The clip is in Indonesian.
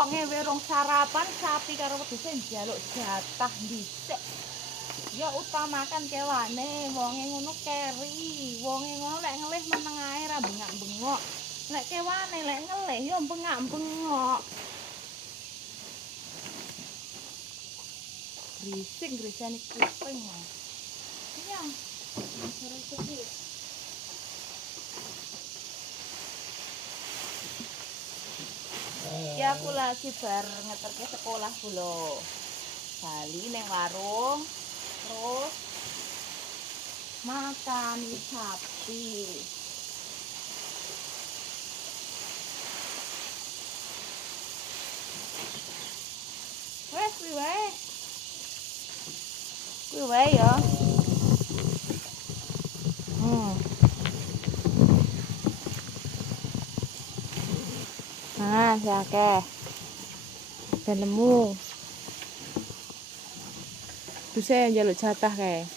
wonge werong sarapan sapi karo wedhuse njaluk jatah dhisik. Ya utamakan kewane, wonge ngono keri. Wonge ngono lek ngelih meneng ae ra bengak-bengok. Lek kewane lek ngelih ya bengak-bengok. Rising gresane kuping. Iya. Ya aku lagi bar ngeterke sekolah kula. Bali neng warung terus makan sapi. Wes kuwi wae. Kuwi wae ya. Nah, akeh. Ben nemu. Duse njaluk jatah kae.